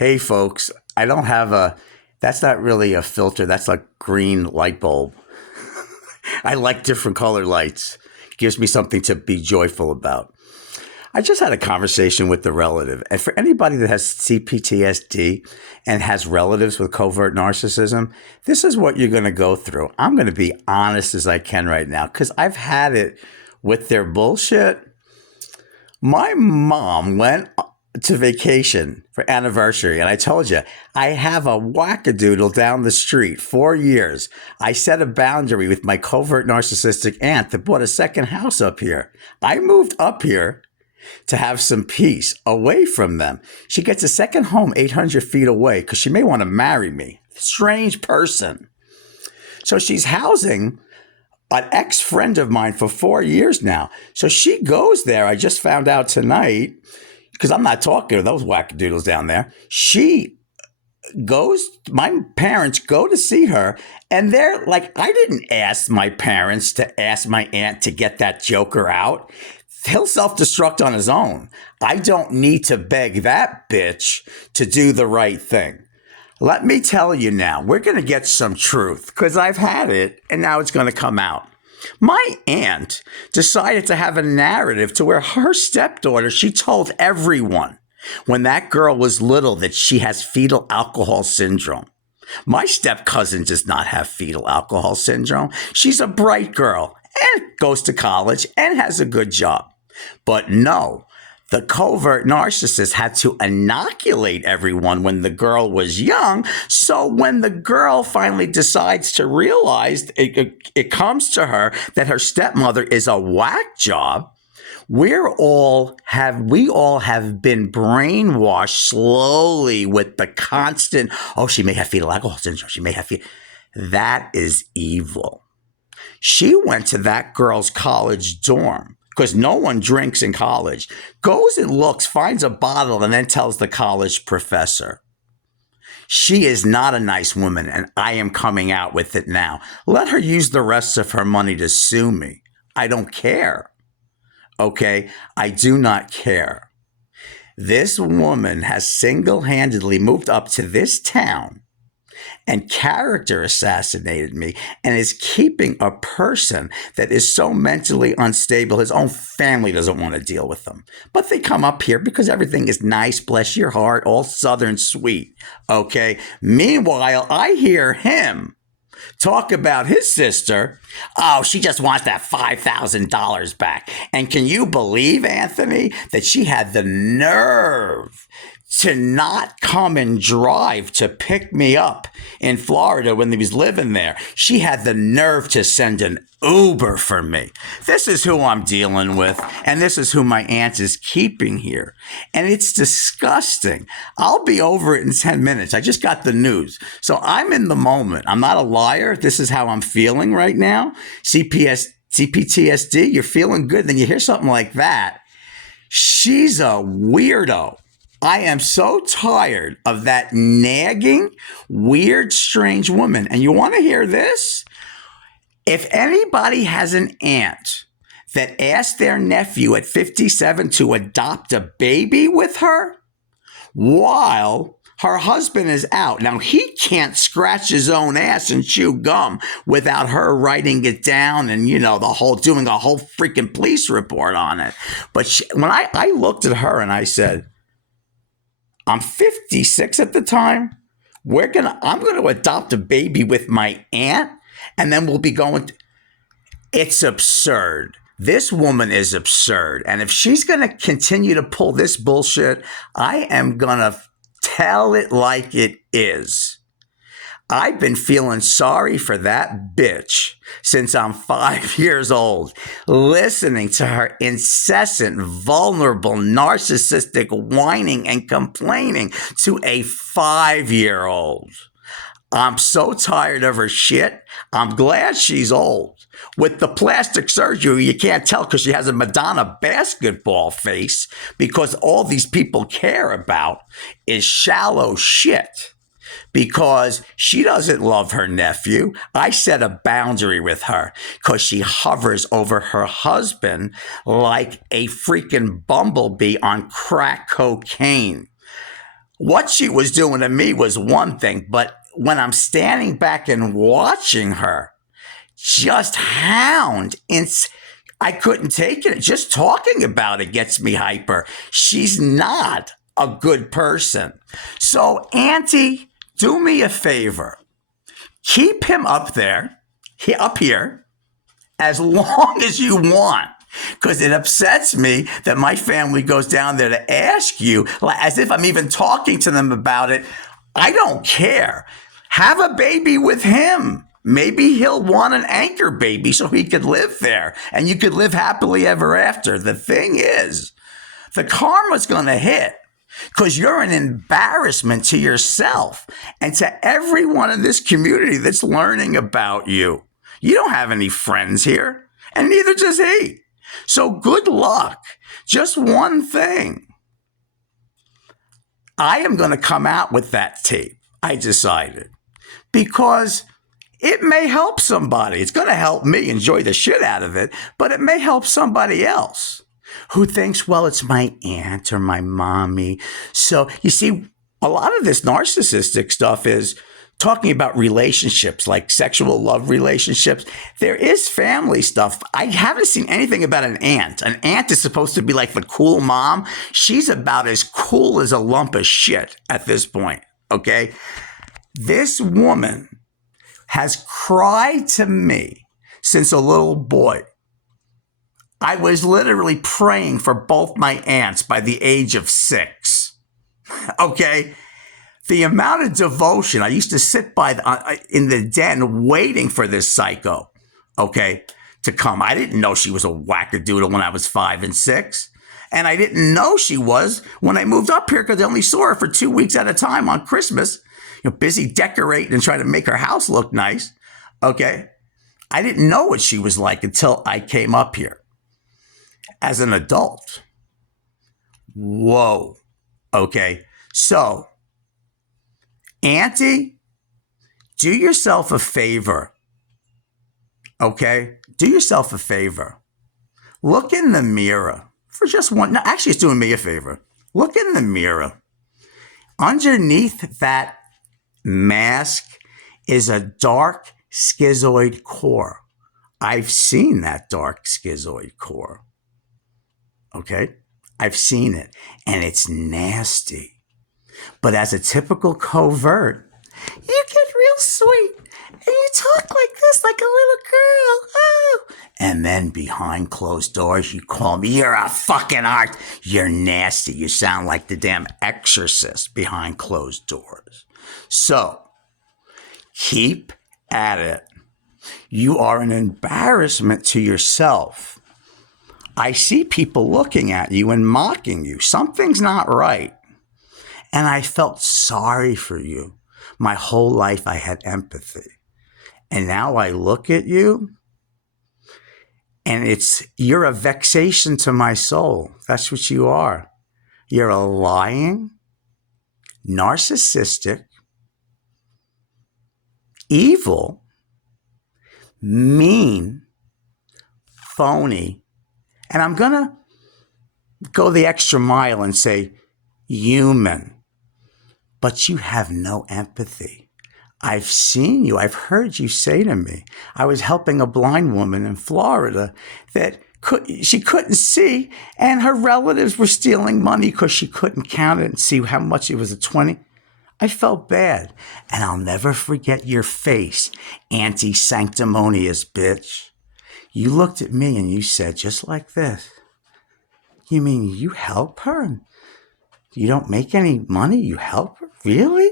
Hey, folks, I don't have that's not really a filter. That's like green light bulb. I like different color lights. Gives me something to be joyful about. I just had a conversation with the relative. And for anybody that has CPTSD and has relatives with covert narcissism, this is what you're going to go through. I'm going to be honest as I can right now because I've had it with their bullshit. My mom went to vacation for anniversary, and I told you, I have a wackadoodle down the street, 4 years. I set a boundary with my covert narcissistic aunt that bought a second house up here. I moved up here to have some peace away from them. She gets a second home 800 feet away because she may want to marry me. Strange person. So she's housing an ex-friend of mine for 4 years now. So she goes there. I just found out tonight, because I'm not talking to those wackadoodles down there. She goes, my parents go to see her, and they're like, I didn't ask my parents to ask my aunt to get that joker out. He'll self-destruct on his own. I don't need to beg that bitch to do the right thing. Let me tell you now, we're going to get some truth because I've had it and now it's going to come out. My aunt decided to have a narrative to where her stepdaughter, she told everyone when that girl was little that she has fetal alcohol syndrome. My step cousin does not have fetal alcohol syndrome. She's a bright girl and goes to college and has a good job. But no, the covert narcissist had to inoculate everyone when the girl was young. So when the girl finally decides to realize it comes to her that her stepmother is a whack job, we all have been brainwashed slowly with the constant, oh, she may have fetal alcohol syndrome. She may have That is evil. She went to that girl's college dorm, because no one drinks in college, goes and looks, finds a bottle, and then tells the college professor. She is not a nice woman, and I am coming out with it now. Let her use the rest of her money to sue me. I don't care. Okay? I do not care. This woman has single-handedly moved up to this town and character assassinated me and is keeping a person that is so mentally unstable, his own family doesn't want to deal with them. But they come up here because everything is nice, bless your heart, all Southern sweet, okay? Meanwhile, I hear him talk about his sister. Oh, she just wants that $5,000 back. And can you believe, Anthony, that she had the nerve to not come and drive to pick me up in Florida when he was living there? She had the nerve to send an Uber for me. This is who I'm dealing with, and this is who my aunt is keeping here. And it's disgusting. I'll be over it in 10 minutes. I just got the news. So I'm in the moment. I'm not a liar. This is how I'm feeling right now. CPTSD, you're feeling good. Then you hear something like that. She's a weirdo. I am so tired of that nagging, weird, strange woman. And you want to hear this? If anybody has an aunt that asked their nephew at 57 to adopt a baby with her while her husband is out. Now, he can't scratch his own ass and chew gum without her writing it down and, doing a whole freaking police report on it. But when I looked at her and I said, I'm 56 at the time. I'm going to adopt a baby with my aunt, and then we'll be going. It's absurd. This woman is absurd. And if she's going to continue to pull this bullshit, I am going to tell it like it is. I've been feeling sorry for that bitch since I'm 5 years old, listening to her incessant, vulnerable, narcissistic whining and complaining to a 5-year-old. I'm so tired of her shit. I'm glad she's old. With the plastic surgery, you can't tell because she has a Madonna basketball face, because all these people care about is shallow shit. Because she doesn't love her nephew. I set a boundary with her because she hovers over her husband like a freaking bumblebee on crack cocaine. what she was doing to me was one thing, but when I'm standing back and watching her just hound, I couldn't take it. Just talking about it gets me hyper. She's not a good person. So, Auntie, do me a favor. Keep him up here, as long as you want. Because it upsets me that my family goes down there to ask you, as if I'm even talking to them about it. I don't care. Have a baby with him. Maybe he'll want an anchor baby so he could live there and you could live happily ever after. The thing is, the karma's going to hit because you're an embarrassment to yourself and to everyone in this community that's learning about you. You don't have any friends here, and neither does he. So good luck. Just one thing. I am going to come out with that tape, I decided, because it may help somebody. It's going to help me enjoy the shit out of it, but it may help somebody else who thinks, well, it's my aunt or my mommy. So you see, a lot of this narcissistic stuff is talking about relationships, like sexual love relationships. There is family stuff. I haven't seen anything about an aunt. An aunt is supposed to be like the cool mom. She's about as cool as a lump of shit at this point, okay? This woman has cried to me since a little boy. I was literally praying for both my aunts by the age of 6, okay? The amount of devotion, I used to sit in the den waiting for this psycho, okay, to come. I didn't know she was a wackadoodle when I was 5 and 6. And I didn't know she was when I moved up here because I only saw her for 2 weeks at a time on Christmas, busy decorating and trying to make her house look nice, okay? I didn't know what she was like until I came up here as an adult. Whoa, okay? So, Auntie, do yourself a favor, okay? Do yourself a favor. Look in the mirror for just one. No, actually, it's doing me a favor. Look in the mirror. Underneath that mask is a dark schizoid core. I've seen that dark schizoid core, okay? I've seen it, and it's nasty. But as a typical covert, you get real sweet and you talk like this, like a little girl. Oh. And then behind closed doors, you call me, you're a fucking art. You're nasty. You sound like the damn exorcist behind closed doors. So keep at it. You are an embarrassment to yourself. I see people looking at you and mocking you. Something's not right. And I felt sorry for you. My whole life I had empathy. And now I look at you and you're a vexation to my soul. That's what you are. You're a lying, narcissistic, evil, mean, phony. And I'm going to go the extra mile and say human. But you have no empathy. I've seen you. I've heard you say to me. I was helping a blind woman in Florida that she couldn't see, and her relatives were stealing money because she couldn't count it and see how much it was, a 20. I felt bad. And I'll never forget your face, anti-sanctimonious bitch. You looked at me and you said, just like this, you mean you help her? You don't make any money? You help her? Really?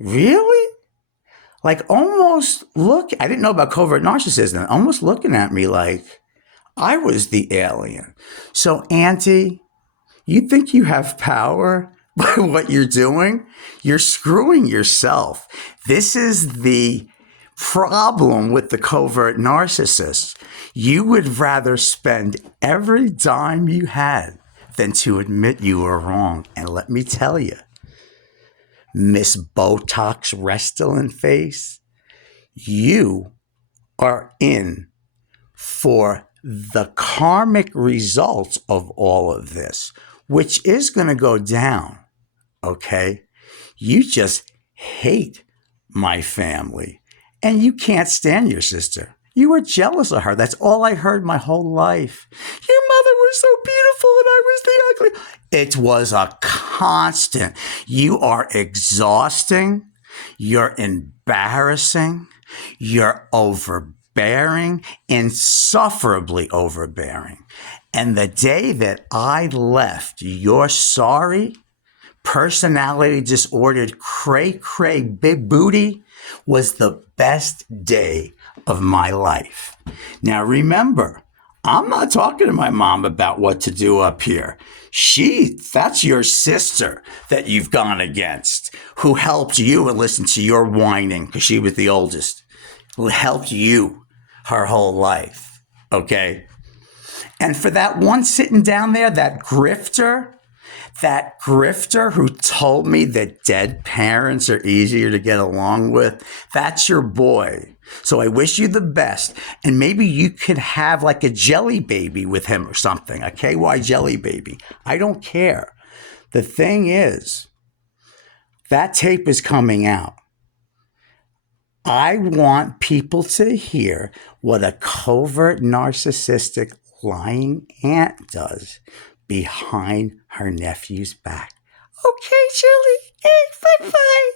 Really? Like almost I didn't know about covert narcissism, almost looking at me like I was the alien. So, Auntie, you think you have power by what you're doing? You're screwing yourself. This is the problem with the covert narcissists. You would rather spend every dime you had than to admit you were wrong. And let me tell you, Miss Botox Restylane face, you are in for the karmic results of all of this, which is going to go down, okay? You just hate my family and you can't stand your sister. You were jealous of her. That's all I heard my whole life. Your mother was so beautiful and I was the ugly. It was a constant. You are exhausting. You're embarrassing. You're overbearing, insufferably overbearing. And the day that I left, you're sorry, personality disordered, cray, big booty, was the best day of my life. Now remember, I'm not talking to my mom about what to do up here. That's your sister that you've gone against, who helped you and listened to your whining because she was the oldest, who helped you her whole life. Okay? And for that one sitting down there, that grifter who told me that dead parents are easier to get along with, that's your boy. So I wish you the best. And maybe you could have like a jelly baby with him or something, a KY jelly baby. I don't care. The thing is, that tape is coming out. I want people to hear what a covert narcissistic lying aunt does behind her nephew's back. Okay, Julie. Bye-bye.